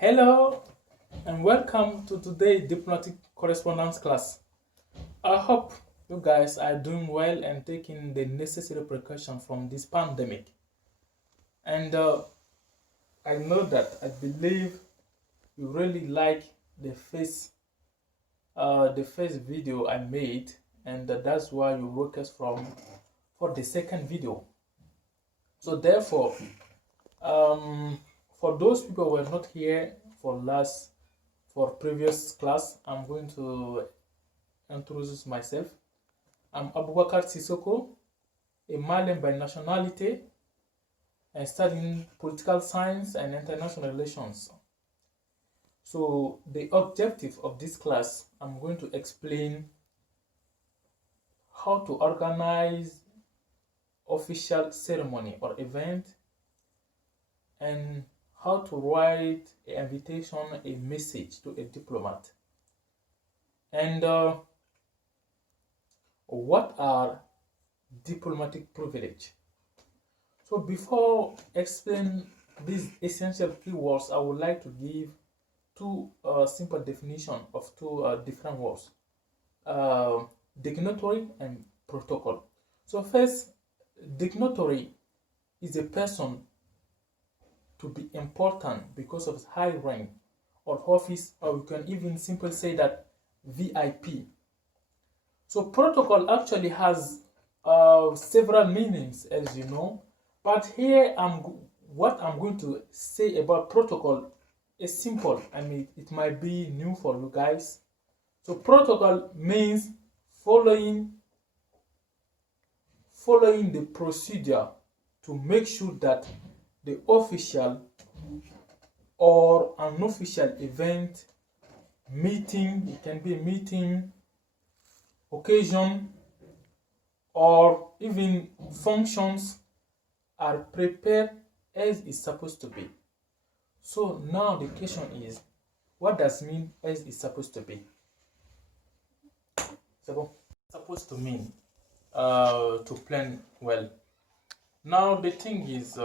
Hello and welcome to today's diplomatic correspondence class. I hope you guys are doing well and taking the necessary precaution from this pandemic. And I know that I believe you really like the first video I made, and that's why you request from for the second video. So therefore, um, for those people who were not here for previous class, I'm going to introduce myself. I'm Abubakar Sissoko, a Malian by nationality and studying political science and international relations. So the objective of this class, I'm going to explain how to organize official ceremony or event and how to write an invitation, a message to a diplomat. And what are diplomatic privilege? So before explaining these essential keywords, I would like to give two simple definition of two different words, dignitary and protocol. So first, dignitary is a person to be important because of his high rank or office, or we can even simply say that VIP. So protocol actually has several meanings, as you know, but here what I'm going to say about protocol is simple. I mean, it might be new for you guys. So protocol means following the procedure to make sure that the official or unofficial event, meeting, it can be a meeting, occasion, or even functions are prepared as is supposed to be. So now the question is, what does mean as is supposed to be? Supposed to mean to plan well. Now the thing is,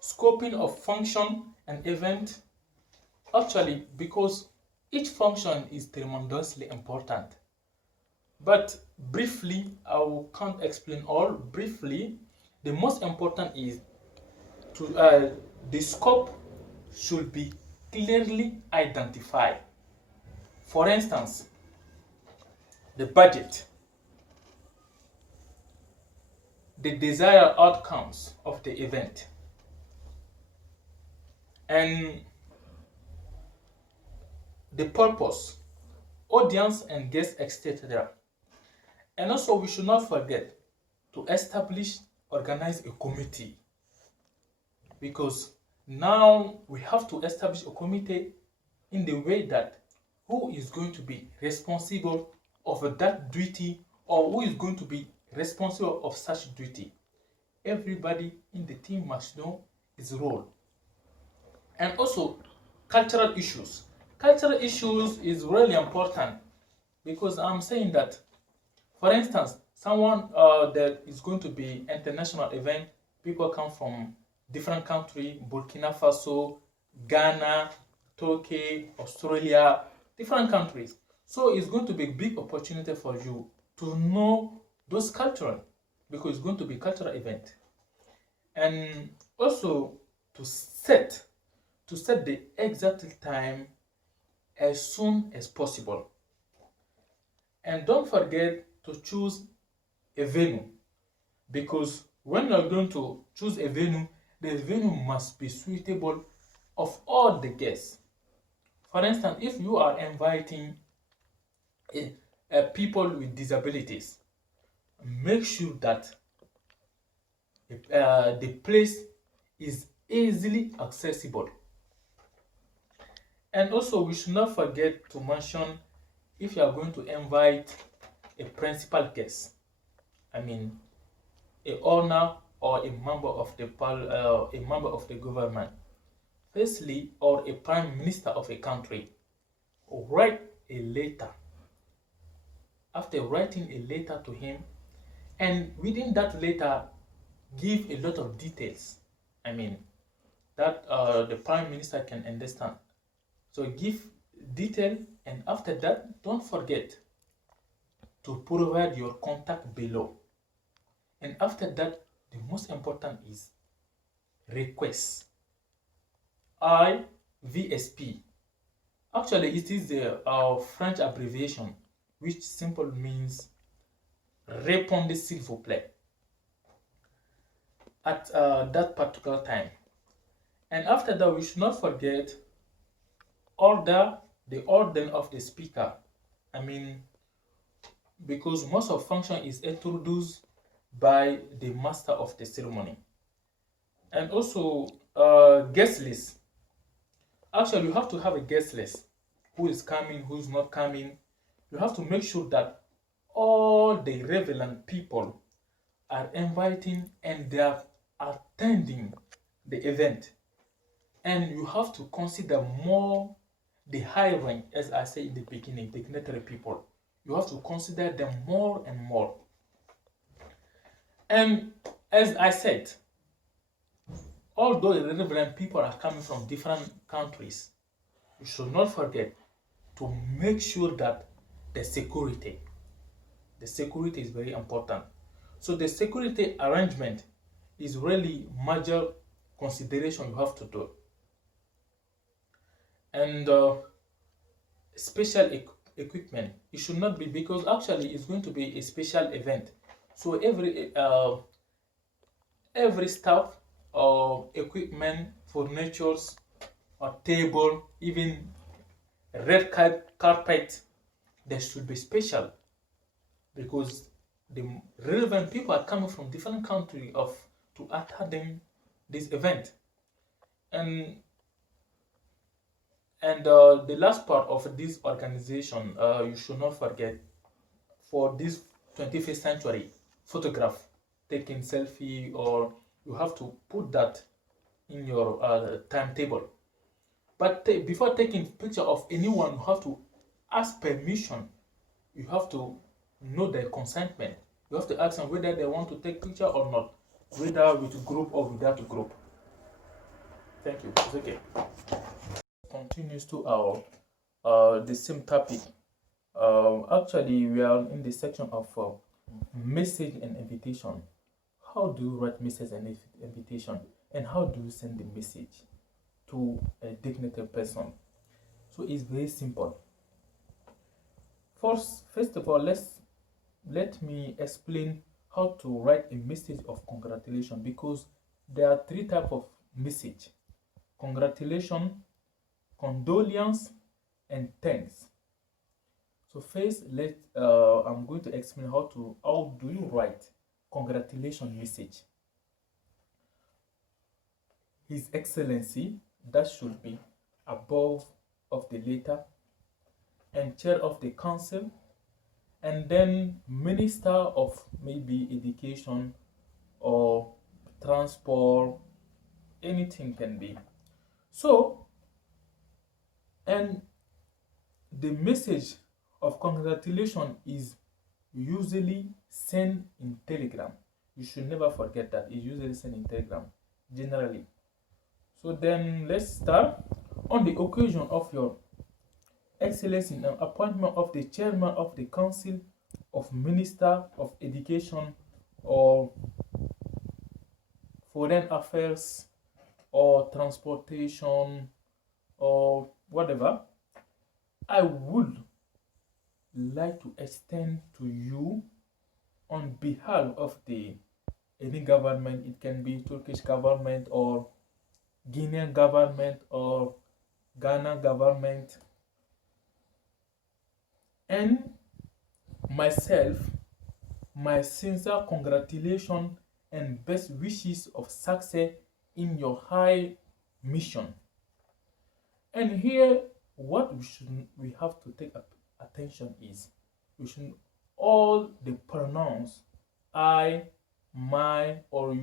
scoping of function and event, actually, because each function is tremendously important. But briefly, can't explain all. Briefly, the most important is the scope should be clearly identified. For instance, the budget, the desired outcomes of the event, and the purpose, audience and guests, etc. And also, we should not forget to organize a committee, because now we have to establish a committee in the way that who is going to be responsible of that duty, or who is going to be responsible of such duty. Everybody in the team must know his role. And also, cultural issues. Cultural issues is really important, because I'm saying that, for instance, someone that is going to be international event, people come from different countries, Burkina Faso, Ghana, Turkey, Australia, different countries. So it's going to be a big opportunity for you to know those cultural, because it's going to be a cultural event. And also to set the exact time as soon as possible. And don't forget to choose a venue, because when you're going to choose a venue, the venue must be suitable of all the guests. For instance, if you are inviting people with disabilities, make sure that the place is easily accessible. And also, we should not forget to mention if you are going to invite a principal guest, I mean, a owner or a member of the government, firstly, or a prime minister of a country, write a letter. After writing a letter to him, and within that letter, give a lot of details. I mean, that the prime minister can understand. So give detail, and after that, don't forget to provide your contact below. And after that, the most important is request. IVSP. Actually, it is the French abbreviation, which simply means répondez s'il vous plaît at that particular time. And after that, we should not forget the order of the speaker. I mean, because most of function is introduced by the master of the ceremony. And also guest list. Actually, you have to have a guest list. Who is coming, who's not coming. You have to make sure that all the relevant people are inviting and they are attending the event. And you have to consider more the high rank, as I said in the beginning, dignitary people. You have to consider them more and more. And as I said, although the relevant people are coming from different countries, you should not forget to make sure that the security is very important. So the security arrangement is really major consideration you have to do. And special equipment, it should not be, because actually it's going to be a special event. So every staff or equipment, furnitures, or table, even red carpet, they should be special, because the relevant people are coming from different countries to attend this event. And the last part of this organization, you should not forget, for this 21st century, photograph, taking selfie, or you have to put that in your timetable. But before taking picture of anyone, you have to ask permission. You have to know their consentment. You have to ask them whether they want to take picture or not, whether with group or without group. Thank you. It's okay. Continues to our the same topic. Actually, we are in the section of message and invitation. How do you write message and invitation, and how do you send the message to a dignitary person? So it's very simple. First of all, let me explain how to write a message of congratulation, because there are three types of message: congratulation, condolence, and thanks. So first, I'm going to explain how do you write congratulation message. His Excellency, that should be above of the letter, and chair of the council, and then minister of maybe education or transport, anything can be. So, and the message of congratulation is usually sent in telegram. You should never forget that. It's usually sent in telegram, generally. So then let's start. On the occasion of your Excellency, an appointment of the chairman of the Council of Minister of Education or Foreign Affairs or Transportation or whatever, I would like to extend to you, on behalf of any government, it can be Turkish government or Guinean government or Ghana government, and myself, my sincere congratulations and best wishes of success in your high mission. And here, what we have to take attention is, we should all the pronouns I, my, or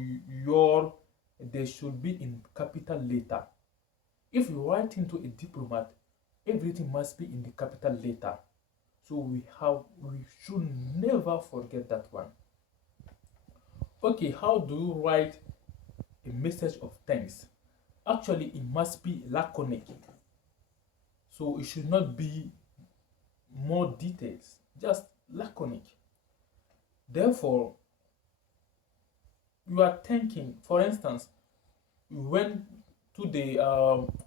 your, they should be in capital letter. If you write into a diplomat, everything must be in the capital letter. So we should never forget that one. Okay, how do you write a message of thanks? Actually, it must be laconic. So it should not be more details, just laconic. Therefore, you are thinking, for instance, you went to the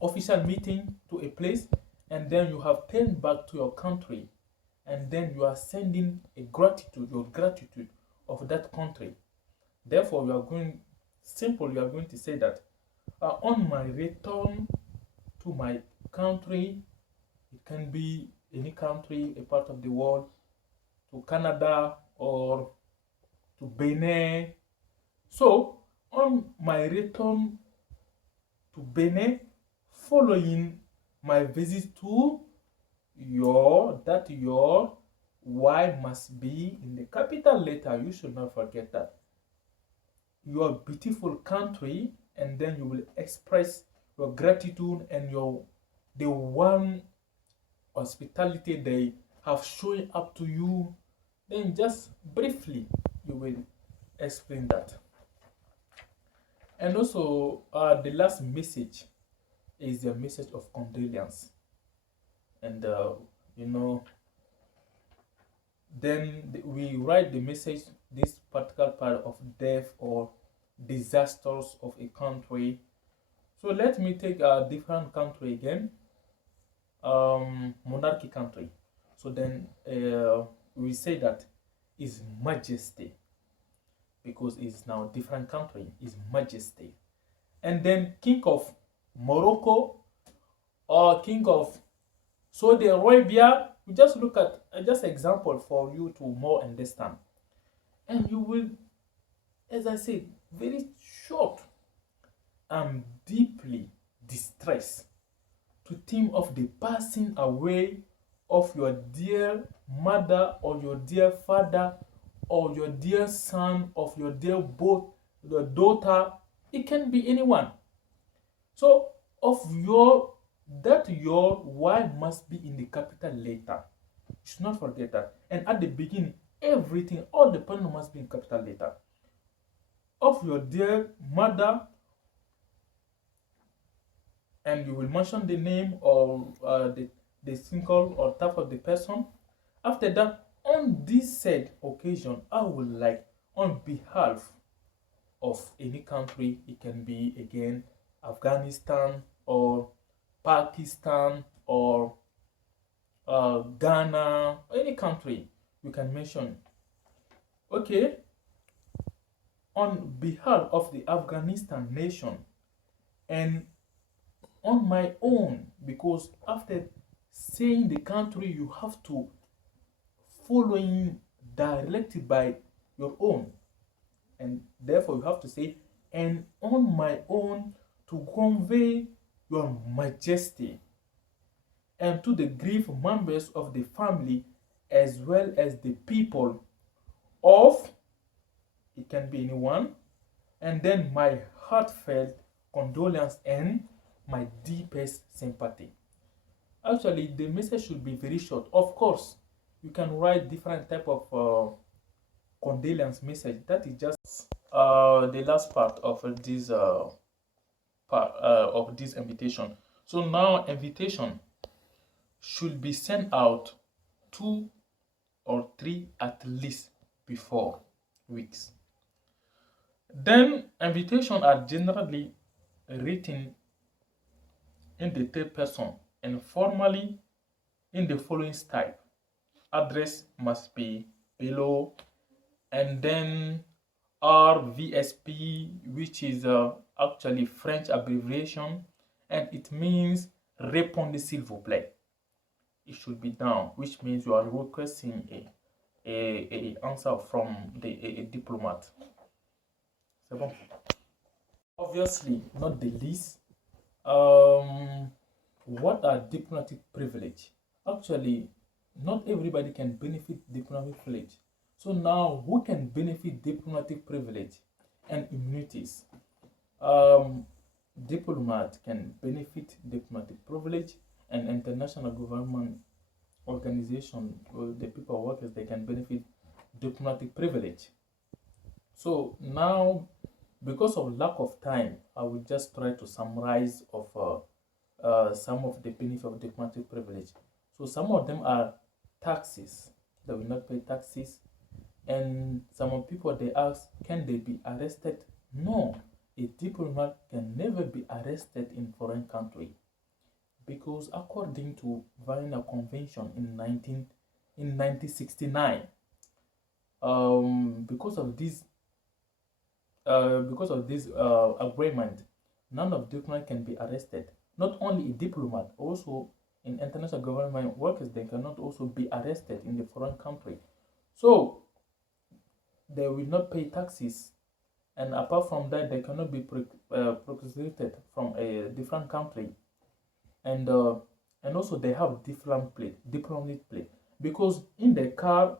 official meeting to a place, and then you have turned back to your country, and then you are sending a gratitude, your gratitude of that country. Therefore, you are going simple, you are going to say that on my return to my country, it can be any country, a part of the world, to Canada or to Benin. So, on my return to Benin, following my visit to your Y must be in the capital letter. You should not forget that. Your beautiful country, and then you will express your gratitude and the one hospitality they have shown up to you. Then just briefly you will explain that. And also the last message is a message of condolence. And you know, then we write the message, this particular part of death or disasters of a country. So let me take a different country again, monarchy country. So then we say that His Majesty, because it's now different country, His Majesty. And then King of Morocco or King of Saudi Arabia. We just look at just example for you to more understand. And you will, as I said, very short. I'm deeply distressed to think of the passing away of your dear mother or your dear father or your dear son, of your dear both your daughter. It can be anyone. So of your Y must be in the capital letter. You should not forget that. And at the beginning, everything, all the pronoun must be in capital letter. Of your dear mother, and you will mention the name or the single or type of the person. After that, on this said occasion, I would like, on behalf of any country, it can be again Afghanistan or Pakistan or Ghana, any country you can mention. Okay, on behalf of the Afghanistan nation and on my own, because after saying the country, you have to following directed by your own, and therefore you have to say, and on my own, to convey your majesty and to the grieved members of the family as well as the people of, it can be anyone, and then my heartfelt condolence and my deepest sympathy. Actually, the message should be very short. Of course, you can write different type of condolence message. That is just the last part of this invitation. So now invitation should be sent out 2 or 3 at least before weeks. Then invitations are generally written in the third person and formally in the following style. Address must be below, and then RVSP, which is actually French abbreviation, and it means répondez s'il vous plaît. It should be down, which means you are requesting a answer from a diplomat. C'est bon. Obviously, not the least. What are diplomatic privilege? Actually, not everybody can benefit diplomatic privilege. So now, who can benefit diplomatic privilege and immunities? Diplomat can benefit diplomatic privilege, and international government organization, the people workers, they can benefit diplomatic privilege. So now, because of lack of time, I will just try to summarize of some of the benefit of diplomatic privilege. So some of them are taxes. They will not pay taxes. And some people they ask, can they be arrested? No, a diplomat can never be arrested in foreign country because according to Vienna Convention in 1969, because of this agreement, none of diplomat can be arrested. Not only a diplomat, also in international government workers, they cannot also be arrested in the foreign country. So they will not pay taxes, and apart from that, they cannot be prosecuted from a different country, and also they have diplomatic plate, because in the car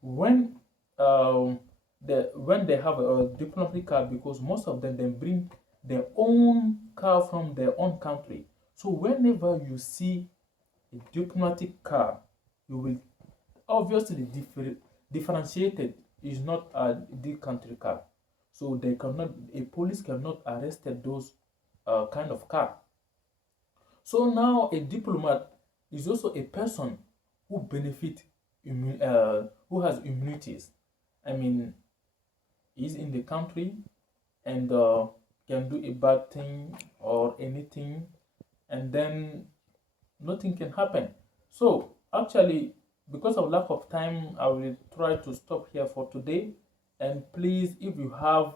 when when they have a diplomatic card, because most of them they bring their own car from their own country. So whenever you see a diplomatic car, you will obviously differentiated is not the country car. So they cannot, a police cannot arrest those kind of car. So now a diplomat is also a person who who has immunities. I mean, he's in the country and can do a bad thing or anything, and then nothing can happen. So actually, because of lack of time, I will try to stop here for today. And please, if you have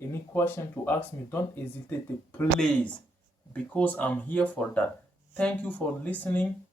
any question to ask me, don't hesitate, please, because I'm here for that. Thank you for listening.